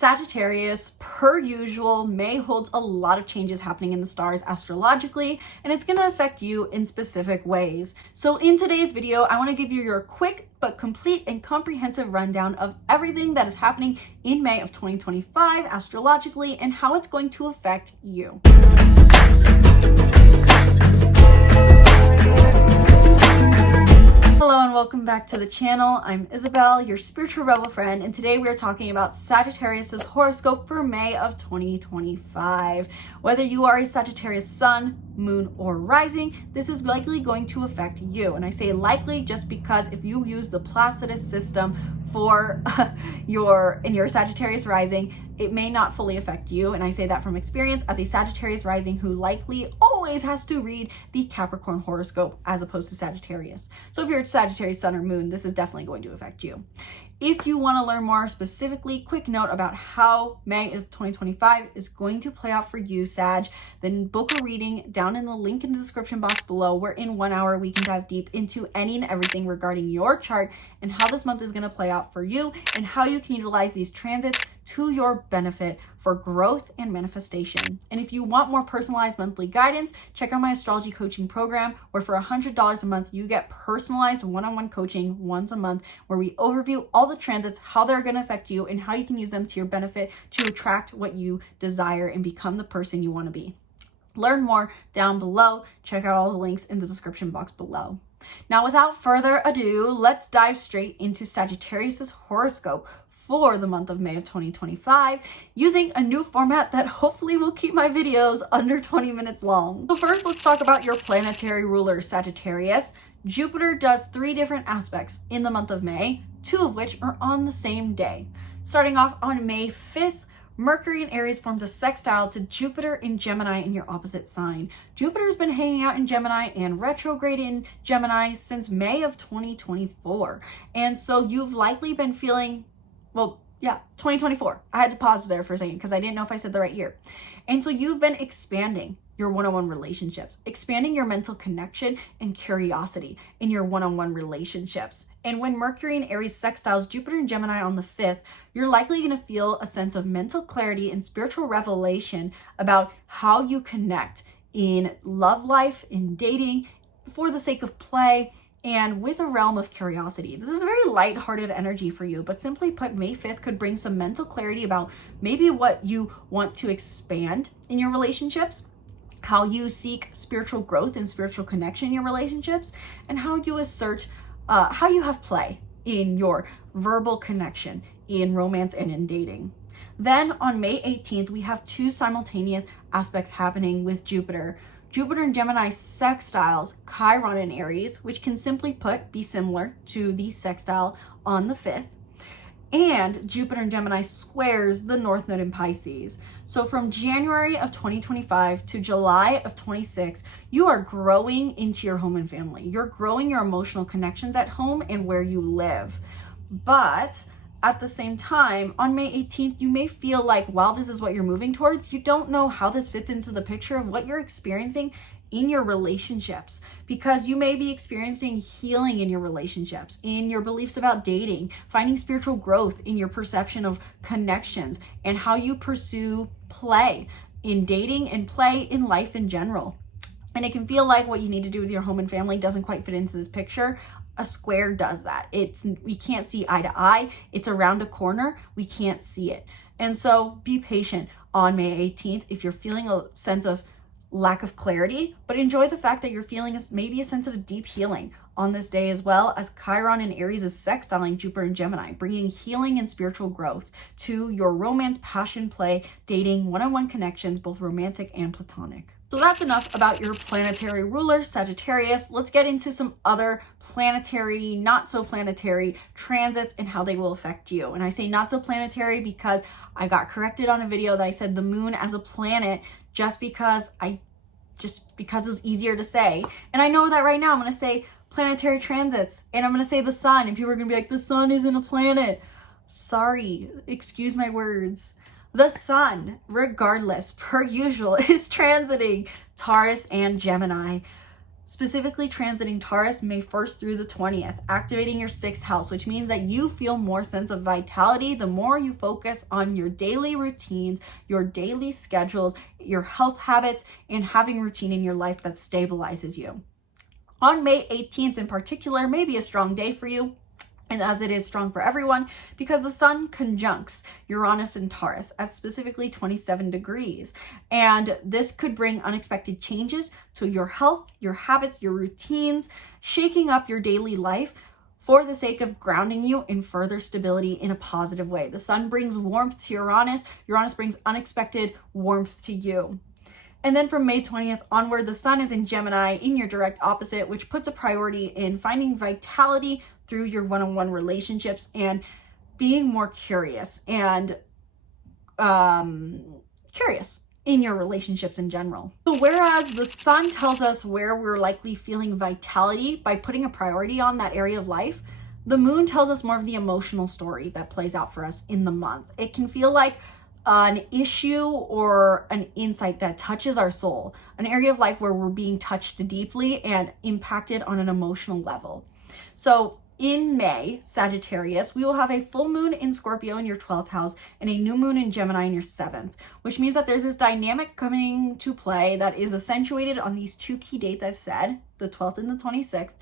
Sagittarius, per usual, May holds a lot of changes happening in the stars astrologically, and it's going to affect you in specific ways. So in today's video, I want to give you your quick but complete and comprehensive rundown of everything that is happening in May of 2025 astrologically and how it's going to affect you. Hello and welcome back to the channel. I'm Isabelle, your spiritual rebel friend, and today we are talking about Sagittarius's horoscope for May of 2025. Whether you are a Sagittarius sun, moon, or rising, this is likely going to affect you. And I say likely just because if you use the Placidus system for your Sagittarius rising, it may not fully affect you. And I say that from experience as a Sagittarius rising who likely always has to read the Capricorn horoscope as opposed to Sagittarius. So if you're a Sagittarius sun or moon, this is definitely going to affect you. If you want to learn more specifically, quick note about how May of 2025 is going to play out for you, Sag, then book a reading down in the link in the description box below, where in 1 hour we can dive deep into any and everything regarding your chart and how this month is going to play out for you and how you can utilize these transits to your benefit for growth and manifestation. And if you want more personalized monthly guidance, check out my astrology coaching program, where for $100 a month, you get personalized one-on-one coaching once a month, where we overview all the transits, how they're going to affect you, and how you can use them to your benefit to attract what you desire and become the person you want to be. Learn more down below. Check out all the links in the description box below. Now, without further ado, let's dive straight into Sagittarius's horoscope for the month of May of 2025 using a new format that hopefully will keep my videos under 20 minutes long. So first, let's talk about your planetary ruler, Sagittarius. Jupiter does 3 different aspects in the month of May, 2 of which are on the same day. Starting off on May 5th, Mercury in Aries forms a sextile to Jupiter in Gemini in your opposite sign. Jupiter's been hanging out in Gemini and retrograde in Gemini since May of 2024. And so you've likely been feeling 2024. I had to pause there for a second because I didn't know if I said the right year. And so you've been expanding your one-on-one relationships, expanding your mental connection and curiosity in your one-on-one relationships. And when Mercury in Aries sextiles Jupiter and Gemini on the 5th, you're likely going to feel a sense of mental clarity and spiritual revelation about how you connect in love life, in dating, for the sake of play, and with a realm of curiosity. This is a very lighthearted energy for you, but simply put, May 5th could bring some mental clarity about maybe what you want to expand in your relationships, how you seek spiritual growth and spiritual connection in your relationships, and how you assert, how you have play in your verbal connection, in romance and in dating. Then on May 18th, we have 2 simultaneous aspects happening with Jupiter. Jupiter and Gemini sextiles Chiron in Aries, which can simply put be similar to the sextile on the 5th. And Jupiter and Gemini squares the North Node in Pisces. So from January of 2025 to July of 26, you are growing into your home and family. You're growing your emotional connections at home and where you live. But at the same time, on May 18th, you may feel like while this is what you're moving towards, you don't know how this fits into the picture of what you're experiencing in your relationships, because you may be experiencing healing in your relationships, in your beliefs about dating, finding spiritual growth in your perception of connections, and how you pursue play in dating and play in life in general. And it can feel like what you need to do with your home and family doesn't quite fit into this picture. A square does that. We can't see eye to eye. It's around a corner. We can't see it. And so be patient on May 18th if you're feeling a sense of lack of clarity, but enjoy the fact that you're feeling maybe a sense of deep healing on this day, as well as Chiron in Aries is sextiling Jupiter and Gemini, bringing healing and spiritual growth to your romance, passion, play, dating, one-on-one connections, both romantic and platonic. So that's enough about your planetary ruler, Sagittarius. Let's get into some other planetary, not so planetary transits and how they will affect you. And I say not so planetary because I got corrected on a video that I said the moon as a planet just because it was easier to say. And I know that right now I'm going to say planetary transits and I'm going to say the sun, and people are going to be like, the sun isn't a planet. Sorry, excuse my words. The sun, regardless, per usual, is transiting Taurus and Gemini. specifically transiting Taurus May 1st through the 20th, activating your 6th house, which means that you feel more sense of vitality the more you focus on your daily routines, your daily schedules, your health habits, and having routine in your life that stabilizes you. On May 18th in particular may be a strong day for you, and as it is strong for everyone, because the sun conjuncts Uranus and Taurus at specifically 27 degrees. And this could bring unexpected changes to your health, your habits, your routines, shaking up your daily life for the sake of grounding you in further stability in a positive way. The sun brings warmth to Uranus. Uranus brings unexpected warmth to you. And then from May 20th onward, the sun is in Gemini in your direct opposite, which puts a priority in finding vitality through your one-on-one relationships and being more curious and curious in your relationships in general. So whereas the sun tells us where we're likely feeling vitality by putting a priority on that area of life, the moon tells us more of the emotional story that plays out for us in the month. It can feel like an issue or an insight that touches our soul, an area of life where we're being touched deeply and impacted on an emotional level. So in May, Sagittarius, we will have a full moon in Scorpio in your 12th house and a new moon in Gemini in your 7th, which means that there's this dynamic coming to play that is accentuated on these two key dates I've said, the 12th and the 26th,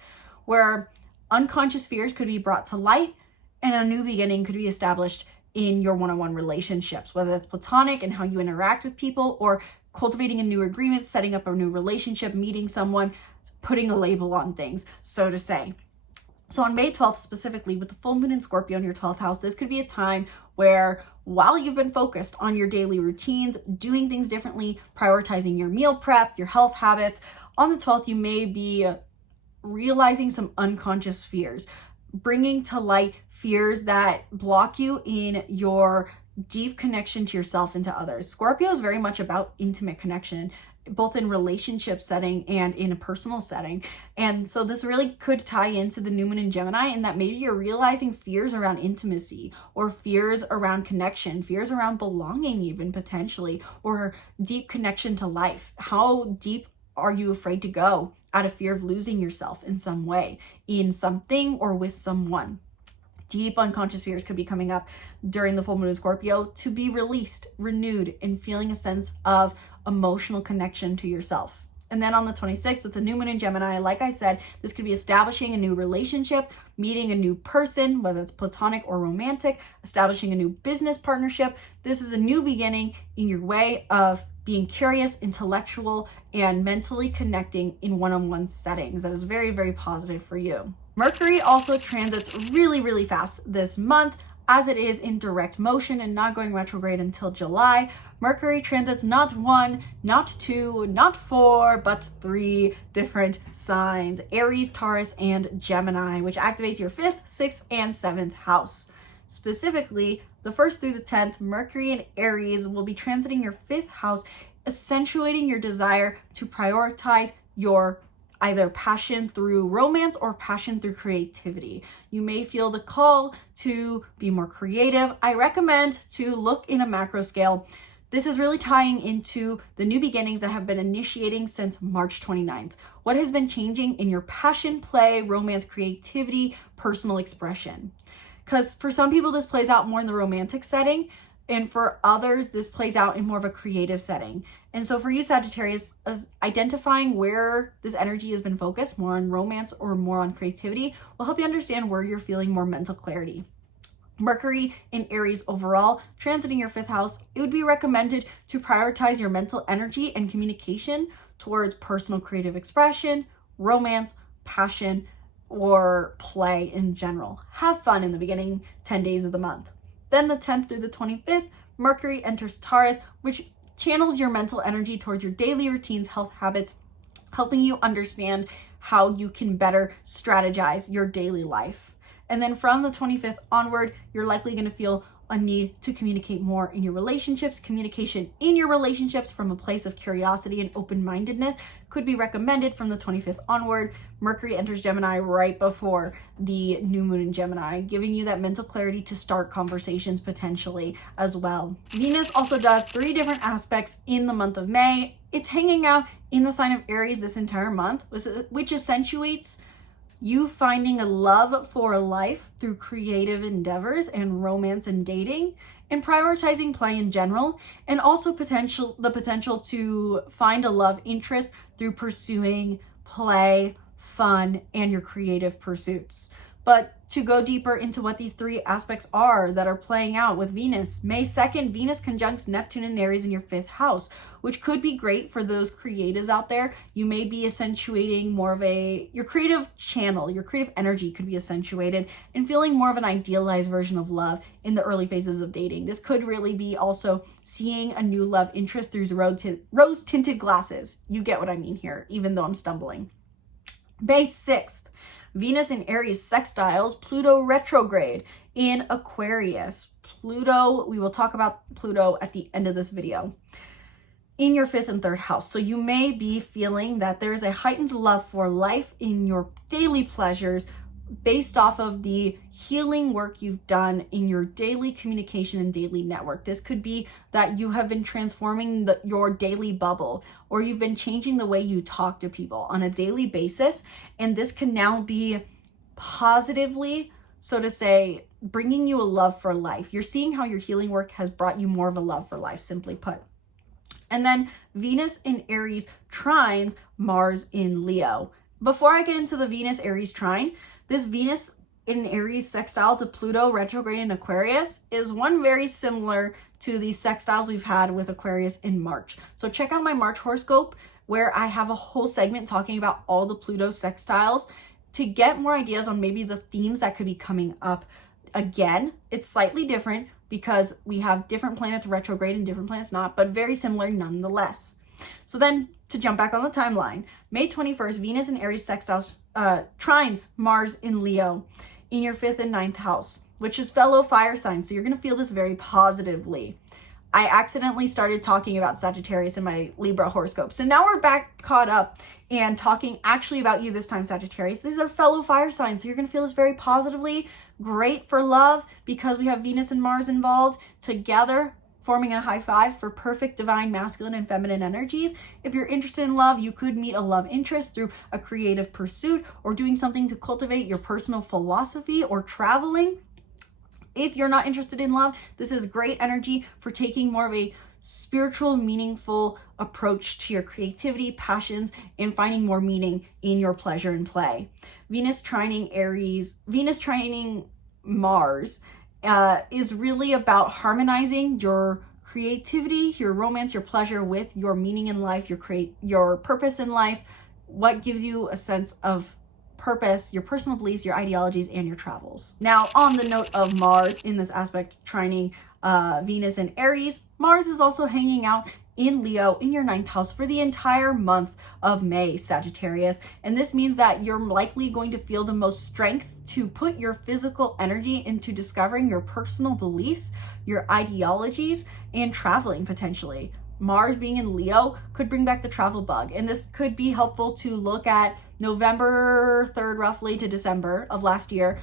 where unconscious fears could be brought to light and a new beginning could be established in your one-on-one relationships, whether it's platonic and how you interact with people, or cultivating a new agreement, setting up a new relationship, meeting someone, putting a label on things, so to say. So on May 12th, specifically with the full moon in Scorpio in your 12th house, this could be a time where while you've been focused on your daily routines, doing things differently, prioritizing your meal prep, your health habits, on the 12th, you may be realizing some unconscious fears, bringing to light fears that block you in your deep connection to yourself and to others. Scorpio is very much about intimate connection, both in relationship setting and in a personal setting. And so this really could tie into the new moon in Gemini, in that maybe you're realizing fears around intimacy or fears around connection, fears around belonging even potentially, or deep connection to life. How deep are you afraid to go out of fear of losing yourself in some way, in something or with someone? Deep unconscious fears could be coming up during the full moon in Scorpio to be released, renewed, and feeling a sense of emotional connection to yourself. And then on the 26th with the new moon in Gemini, like I said, this could be establishing a new relationship, meeting a new person, whether it's platonic or romantic, establishing a new business partnership. This is a new beginning in your way of being curious, intellectual, and mentally connecting in one-on-one settings. That is very, very positive for you. Mercury also transits really, really fast this month, as it is in direct motion and not going retrograde until July. Mercury transits not 1, not 2, not 4, but 3 different signs: Aries, Taurus, and Gemini, which activates your 5th, 6th, and 7th house. Specifically, the 1st through the 10th, Mercury and Aries will be transiting your 5th house, accentuating your desire to prioritize your either passion through romance or passion through creativity. You may feel the call to be more creative. I recommend to look in a macro scale. This is really tying into the new beginnings that have been initiating since March 29th. What has been changing in your passion, play, romance, creativity, personal expression? Because for some people, this plays out more in the romantic setting, and for others, this plays out in more of a creative setting. And so for you, Sagittarius, as identifying where this energy has been focused, more on romance or more on creativity, will help you understand where you're feeling more mental clarity. Mercury in Aries overall, transiting your 5th house, it would be recommended to prioritize your mental energy and communication towards personal creative expression, romance, passion, or play in general. Have fun in the beginning 10 days of the month. Then the 10th through the 25th, Mercury enters Taurus, which channels your mental energy towards your daily routines, health habits, helping you understand how you can better strategize your daily life. And then from the 25th onward, you're likely going to feel a need to communicate more in your relationships. Communication in your relationships from a place of curiosity and open-mindedness could be recommended from the 25th onward. Mercury enters Gemini right before the new moon in Gemini, giving you that mental clarity to start conversations potentially as well. Venus also does 3 different aspects in the month of May. It's hanging out in the sign of Aries this entire month, which accentuates you finding a love for life through creative endeavors and romance and dating, and prioritizing play in general, and also the potential to find a love interest through pursuing play, fun, and your creative pursuits. But to go deeper into what these 3 aspects are that are playing out with Venus, May 2nd, Venus conjuncts Neptune and Aries in your 5th house, which could be great for those creatives out there. You may be accentuating more of your creative channel, your creative energy could be accentuated and feeling more of an idealized version of love in the early phases of dating. This could really be also seeing a new love interest through rose-tinted glasses. You get what I mean here, even though I'm stumbling. May 6th, Venus in Aries sextiles Pluto retrograde in Aquarius. Pluto, we will talk about Pluto at the end of this video, in your 5th and 3rd house. So you may be feeling that there is a heightened love for life in your daily pleasures based off of the healing work you've done in your daily communication and daily network. This could be that you have been transforming your daily bubble, or you've been changing the way you talk to people on a daily basis. And this can now be positively, so to say, bringing you a love for life. You're seeing how your healing work has brought you more of a love for life, simply put. And then Venus in Aries trines Mars in Leo. Before I get into the Venus Aries trine, this Venus in Aries sextile to Pluto retrograde in Aquarius is one very similar to the sextiles we've had with Aquarius in March. So check out my March horoscope, where I have a whole segment talking about all the Pluto sextiles to get more ideas on maybe the themes that could be coming up again. It's slightly different because we have different planets retrograde and different planets not, but very similar nonetheless. So then, to jump back on the timeline, May 21st, Venus in Aries sextiles trines Mars in Leo in your 5th and 9th house, which is fellow fire signs. So you're going to feel this very positively. I accidentally started talking about Sagittarius in my Libra horoscope. So now we're back caught up and talking actually about you this time, Sagittarius. These are fellow fire signs. So you're going to feel this very positively. Great for love because we have Venus and Mars involved together, forming a high five for perfect divine masculine and feminine energies. If you're interested in love, you could meet a love interest through a creative pursuit or doing something to cultivate your personal philosophy or traveling. If you're not interested in love, this is great energy for taking more of a spiritual, meaningful approach to your creativity, passions, and finding more meaning in your pleasure and play. Venus trining Mars is really about harmonizing your creativity, your romance, your pleasure with your meaning in life, your purpose in life, what gives you a sense of purpose, your personal beliefs, your ideologies, and your travels. Now, on the note of Mars in this aspect trining Venus and Aries, Mars is also hanging out in Leo in your 9th house for the entire month of May, Sagittarius. And this means that you're likely going to feel the most strength to put your physical energy into discovering your personal beliefs, your ideologies, and traveling potentially. Mars being in Leo could bring back the travel bug. And this could be helpful to look at November 3rd, roughly to December of last year.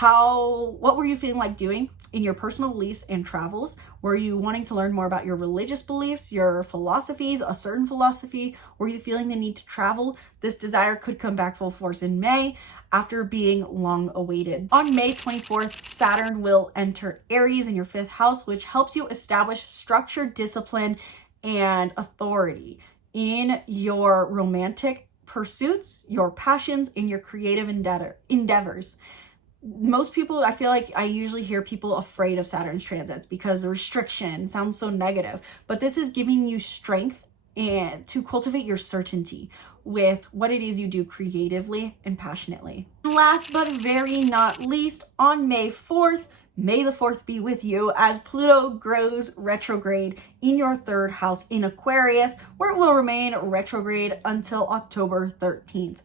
What were you feeling like doing in your personal beliefs and travels? Were you wanting to learn more about your religious beliefs, your philosophies, a certain philosophy? Were you feeling the need to travel? This desire could come back full force in May after being long awaited. On May 24th, Saturn will enter Aries in your 5th house, which helps you establish structure, discipline, and authority in your romantic pursuits, your passions, and your creative endeavors. Most people, I feel like I usually hear people afraid of Saturn's transits because restriction sounds so negative, but this is giving you strength and to cultivate your certainty with what it is you do creatively and passionately. Last but very not least, on May 4th, May the 4th be with you as Pluto goes retrograde in your 3rd house in Aquarius, where it will remain retrograde until October 13th.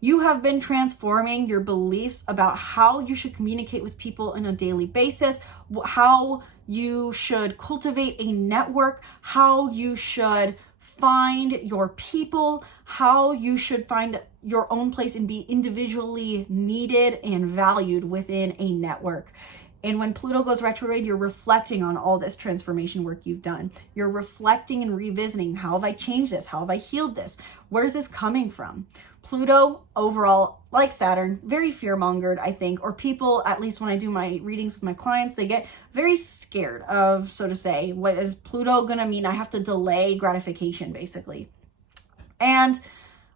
You have been transforming your beliefs about how you should communicate with people on a daily basis, how you should cultivate a network, how you should find your people, how you should find your own place and be individually needed and valued within a network. And when Pluto goes retrograde, you're reflecting on all this transformation work you've done. You're reflecting and revisiting, how have I changed this? How have I healed this? Where's this coming from? Pluto overall, like Saturn, very fear-mongered, I think, or people, at least when I do my readings with my clients, they get very scared of, so to say, what is Pluto gonna mean? I have to delay gratification, basically. And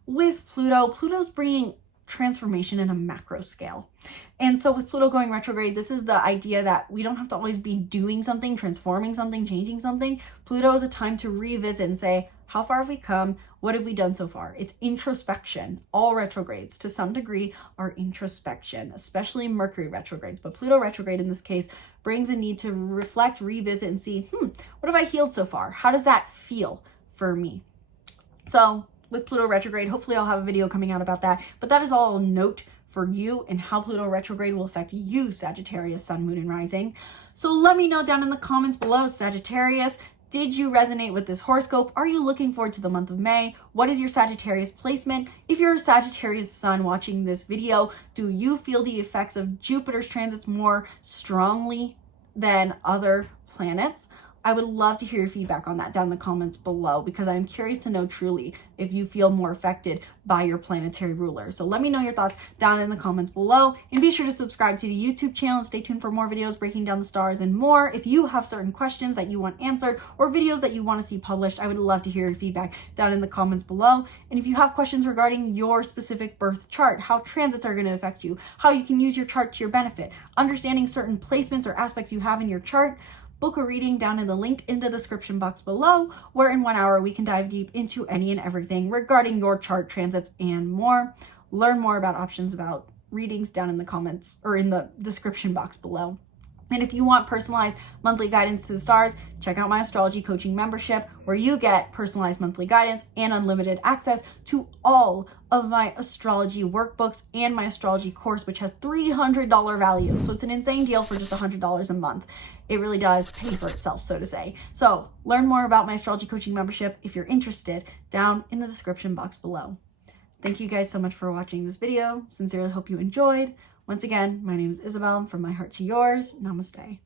with Pluto, Pluto's bringing transformation in a macro scale. And so with Pluto going retrograde, this is the idea that we don't have to always be doing something, transforming something, changing something. Pluto is a time to revisit and say, how far have we come? What have we done so far? It's introspection. All retrogrades, to some degree, are introspection, especially Mercury retrogrades. But Pluto retrograde, in this case, brings a need to reflect, revisit, and see, what have I healed so far? How does that feel for me? So with Pluto retrograde, hopefully I'll have a video coming out about that. But that is all a note for you and how Pluto retrograde will affect you, Sagittarius, Sun, Moon, and Rising. So let me know down in the comments below, Sagittarius, did you resonate with this horoscope? Are you looking forward to the month of May? What is your Sagittarius placement? If you're a Sagittarius Sun watching this video, do you feel the effects of Jupiter's transits more strongly than other planets? I would love to hear your feedback on that down in the comments below, because I'm curious to know truly if you feel more affected by your planetary ruler. So let me know your thoughts down in the comments below, and be sure to subscribe to the YouTube channel and stay tuned for more videos breaking down the stars and more. If you have certain questions that you want answered or videos that you want to see published, I would love to hear your feedback down in the comments below. And if you have questions regarding your specific birth chart, how transits are going to affect you, how you can use your chart to your benefit, understanding certain placements or aspects you have in your chart, book a reading down in the link in the description box below, where in 1 hour we can dive deep into any and everything regarding your chart, transits, and more. Learn more about options about readings down in the comments or in the description box below. And if you want personalized monthly guidance to the stars, check out my astrology coaching membership, where you get personalized monthly guidance and unlimited access to all of my astrology workbooks and my astrology course, which has $300 value. So it's an insane deal for just $100 a month. It really does pay for itself, so to say. So learn more about my astrology coaching membership if you're interested down in the description box below. Thank you guys so much for watching this video. Sincerely hope you enjoyed. Once again, my name is Isabelle. From my heart to yours, namaste.